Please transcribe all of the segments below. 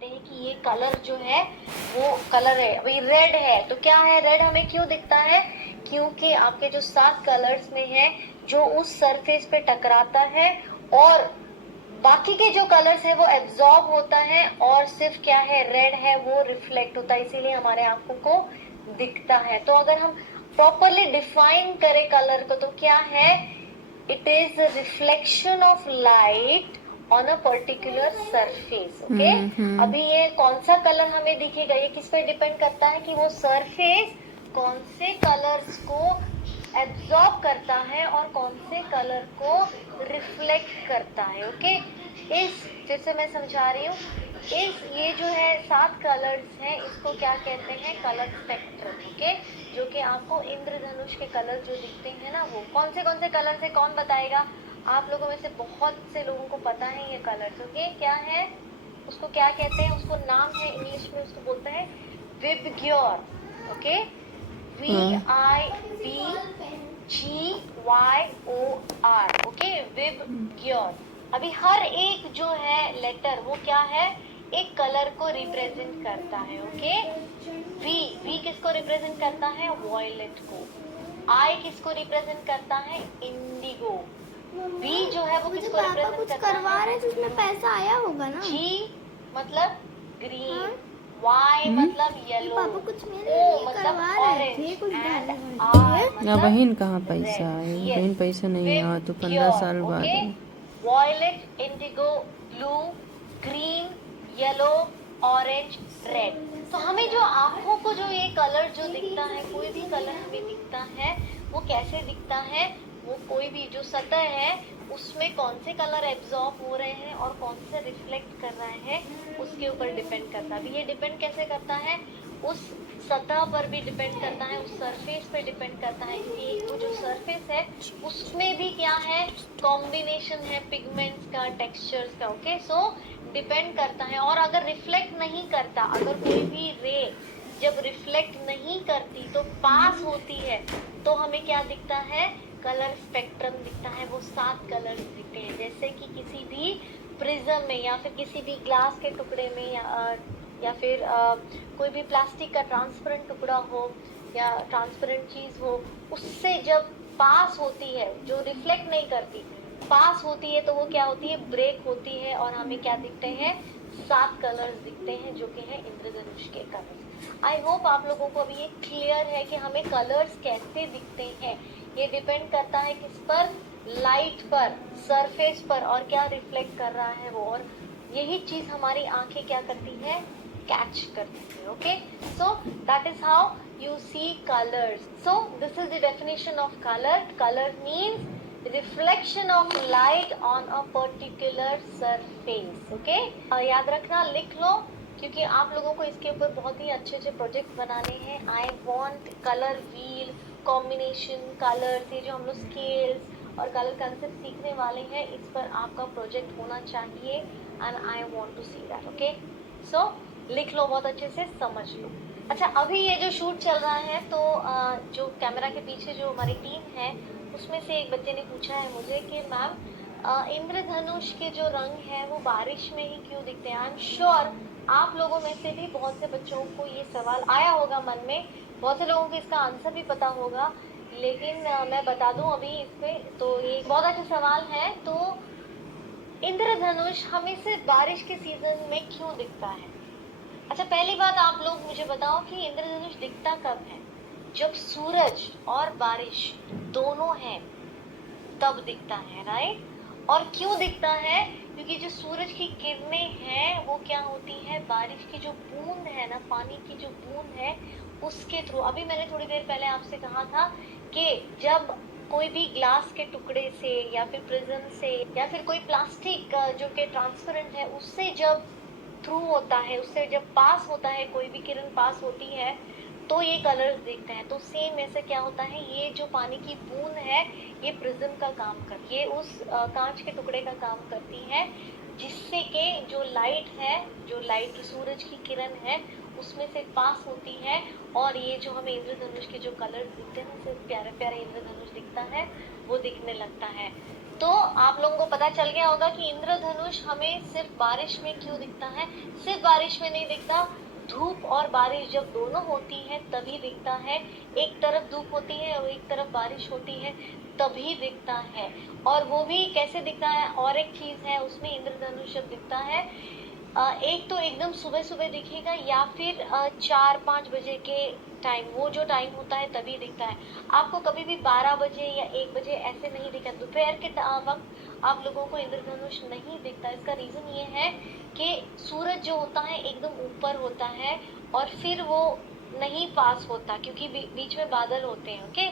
कहते हैं कि ये कलर जो है वो कलर है, अभी रेड है तो क्या है, रेड हमें क्यों दिखता है, क्योंकि आपके जो 7 कलर्स में है जो उस सरफेस पे टकराता है और बाकी के जो कलर्स है वो एब्जॉर्ब होता है और सिर्फ क्या है, रेड है वो रिफ्लेक्ट होता है, इसीलिए हमारे आंखों को दिखता है। तो अगर हम प्रॉपरली डिफाइन करें कलर को तो क्या है, it is a reflection of light on a particular surface. Okay, अभी ये कौन सा कलर हमें दिखेगा, ये किस पे डिपेंड करता है कि वो सरफेस कौन से कलर्स को एब्जॉर्ब करता है और कौन से कलर को रिफ्लेक्ट करता है। ओके, इस फिर से मैं समझा रही हूँ, इस ये जो है 7 कलर्स हैं इसको क्या कहते हैं, कलर स्पेक्ट्रम। ओके, जो कि आपको इंद्रधनुष के कलर जो दिखते हैं ना, वो कौन से कलर है कौन बताएगा, आप लोगों में से बहुत से लोगों को पता है ये कलर्स। ओके, क्या है, उसको क्या कहते हैं, उसको नाम है इंग्लिश में, उसको बोलते हैं VIBGYOR. Okay, VIBGYOR। Okay, VIBGYOR. अभी हर एक जो है लेटर वो क्या है, एक कलर को रिप्रेजेंट करता है। ओके, वी किसको रिप्रेजेंट करता है, वॉयलेट को। आई किसको रिप्रेजेंट करता है, इंडिगो। बी जो है वो किसको रिप्रेजेंट करता करवा है, रहे हैं तो उसमें पैसा आया होगा ना। जी मतलब ग्रीन, हाँ? वाई मतलब येलो, पापा कुछ मेरे ओ लिए मतलब करवा रहे ऑरेंज थे, कुछ एंड डालने आर वाले थे। या मतलब बहन कहाँ पैसा red। है, Yes, बहन पैसा नहीं आवा तो 15 Vibgyor, साल बाद okay? है। Violet, indigo, blue, green, yellow, orange, red. तो हमें जो आंखों को जो ये कलर जो दिखता है, कोई भी कलर हमें दिखता है वो कैसे दिखता है, वो कोई भी जो सतह है उसमें कौन से कलर एब्जॉर्ब हो रहे हैं और कौन से रिफ्लेक्ट कर रहे हैं उसके ऊपर डिपेंड करता है। अभी ये डिपेंड कैसे करता है, उस सतह पर भी डिपेंड करता है, उस सरफेस पे डिपेंड करता है, क्योंकि वो जो सरफेस है उसमें भी क्या है, कॉम्बिनेशन है पिगमेंट्स का, टेक्सचर्स का। ओके, सो डिपेंड करता है। और अगर रिफ्लेक्ट नहीं करता, अगर कोई भी रे जब रिफ्लेक्ट नहीं करती तो पास होती है, तो हमें क्या दिखता है, कलर स्पेक्ट्रम दिखता है, वो 7 कलर्स दिखते हैं। जैसे कि किसी भी प्रिज्म में या फिर किसी भी ग्लास के टुकड़े में या फिर कोई भी प्लास्टिक का ट्रांसपेरेंट टुकड़ा हो या ट्रांसपेरेंट चीज हो, उससे जब पास होती है, जो रिफ्लेक्ट नहीं करती, पास होती है तो वो क्या होती है, ब्रेक होती है और हमें क्या दिखते हैं, 7 कलर्स दिखते हैं जो कि है इंद्रधनुष के कलर्स। आई होप आप लोगों को अभी ये क्लियर है कि हमें कलर्स कैसे दिखते हैं। ये डिपेंड करता है किस पर, लाइट पर, सरफेस पर, और क्या रिफ्लेक्ट कर रहा है वो, और यही चीज हमारी आंखें क्या करती है, कैच करती है। Okay, so that is how you see colors. So this is the definition of color. Color means reflection of light on a particular surface. Okay, याद रखना, लिख लो, क्योंकि आप लोगों को इसके ऊपर बहुत ही अच्छे अच्छे प्रोजेक्ट बनाने हैं। I want colour wheel, combination colours, ये जो हम लोग स्केल्स और कलर कंसेप्ट सीखने वाले हैं, इस पर आपका प्रोजेक्ट होना चाहिए and I want to see that. Okay, so लिख लो, बहुत अच्छे से समझ लो। अच्छा, अभी ये जो शूट चल रहा है तो जो कैमरा के पीछे जो हमारी टीम है उसमें से एक बच्चे ने पूछा है मुझे कि मैम इंद्रधनुष के जो रंग है वो बारिश में ही क्यों दिखते हैं। आई एम श्योर आप लोगों में से भी बहुत से बच्चों को ये सवाल आया होगा मन में, बहुत से लोगों को इसका आंसर भी पता होगा, लेकिन मैं बता दूं अभी इस पे, तो ये बहुत अच्छा सवाल है। तो इंद्रधनुष हमें सिर्फ बारिश के सीजन में क्यों दिखता है। अच्छा, पहली बात आप लोग मुझे बताओ कि इंद्रधनुष दिखता कब है, जब सूरज और बारिश दोनों हैं तब दिखता है, राइट। और क्यों दिखता है, क्योंकि जो सूरज की किरणें हैं वो क्या होती है, बारिश की जो बूंद है ना, पानी की जो बूंद है उसके थ्रू। अभी मैंने थोड़ी देर पहले आपसे कहा था कि जब कोई भी ग्लास के टुकड़े से या फिर प्रिज्म से या फिर कोई प्लास्टिक जो कि ट्रांसपेरेंट है उससे जब थ्रू होता है, उससे जब पास होता है, कोई भी किरण पास होती है तो ये कलर्स दिखते हैं। तो सेम ऐसे क्या होता है, ये जो पानी की बूंद है ये प्रिज्म का काम करती है, ये उस कांच के टुकड़े का काम करती है, जिससे कि जो लाइट है, जो लाइट सूरज की किरण है उसमें से पास होती है और ये जो हमें इंद्रधनुष के जो कलर्स दिखते हैं, सिर्फ प्यारे प्यारे इंद्रधनुष दिखता है, वो दिखने लगता है। तो आप लोगों को पता चल गया होगा कि इंद्रधनुष हमें सिर्फ बारिश में क्यों दिखता है। सिर्फ बारिश में नहीं दिखता, धूप और बारिश जब दोनों होती है तभी दिखता है। एक तरफ धूप होती है और एक तरफ बारिश होती है तभी दिखता है। और वो भी कैसे दिखता है, और एक चीज है उसमें इंद्रधनुष जब दिखता है, एक तो एकदम सुबह सुबह दिखेगा या फिर 4-5 बजे के टाइम, वो जो टाइम होता है तभी दिखता है। आपको कभी भी 12 बजे या 1 बजे ऐसे नहीं दिखा। दोपहर के वक्त आप लोगों को इंद्रधनुष नहीं दिखता। इसका रीजन ये है कि सूरज जो होता है एकदम ऊपर होता है और फिर वो नहीं पास होता क्योंकि बीच में बादल होते हैं। ओके,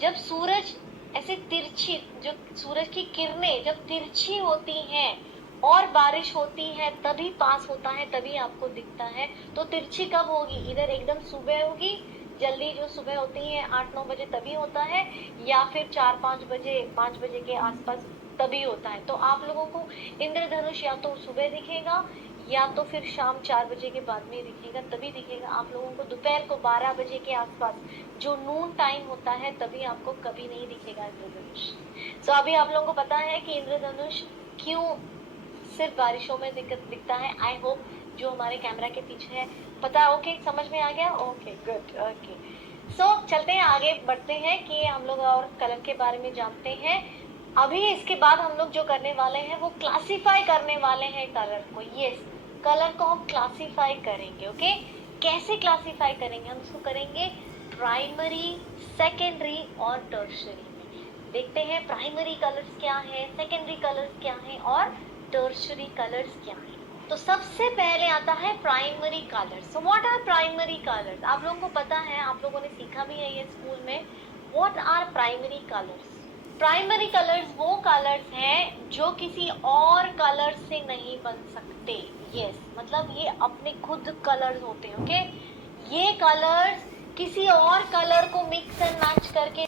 जब सूरज ऐसे तिरछी, जो सूरज की किरणें जब तिरछी होती हैं और बारिश होती है तभी पास होता है, तभी आपको दिखता है। तो तिरछी कब होगी, इधर एकदम सुबह होगी, जल्दी जो सुबह होती है 8-9 बजे तभी होता है, या फिर 4-5 बजे 5 बजे के आसपास तभी होता है। तो आप लोगों को इंद्रधनुष या तो सुबह दिखेगा या तो फिर शाम 4 बजे के बाद में दिखेगा, तभी दिखेगा। आप लोगों को दोपहर को 12 बजे के आसपास जो नून टाइम होता है तभी आपको कभी नहीं दिखेगा इंद्रधनुष। सो अभी आप लोगों को पता है कि इंद्रधनुष क्यों सिर्फ बारिशों में दिखता है। आई होप जो हमारे कैमरा के पीछे है पता, ओके, समझ में आ गया। Okay, good. ओके, सो चलते हैं आगे बढ़ते हैं कि हम लोग और कलर के बारे में जानते हैं। अभी इसके बाद हम लोग जो करने वाले हैं वो क्लासिफाई करने वाले हैं कलर को। यस, कलर को हम क्लासिफाई करेंगे। ओके, कैसे क्लासिफाई करेंगे, हम इसको करेंगे प्राइमरी, सेकेंडरी और टर्शरी में। देखते हैं प्राइमरी कलर्स क्या है, सेकेंडरी कलर्स क्या है और टर्शरी कलर्स क्या है। तो सबसे पहले आता है primary colours. So what are primary colours? आप लोगों को पता है, आप लोगों ने सीखा भी है ये स्कूल में। What are primary colours? Primary colours वो कलर्स हैं जो किसी और कलर से नहीं बन सकते। यस, मतलब ये अपने खुद कलर्स होते हैं। ओके, ये कलर्स किसी और कलर को मिक्स एंड मैच करके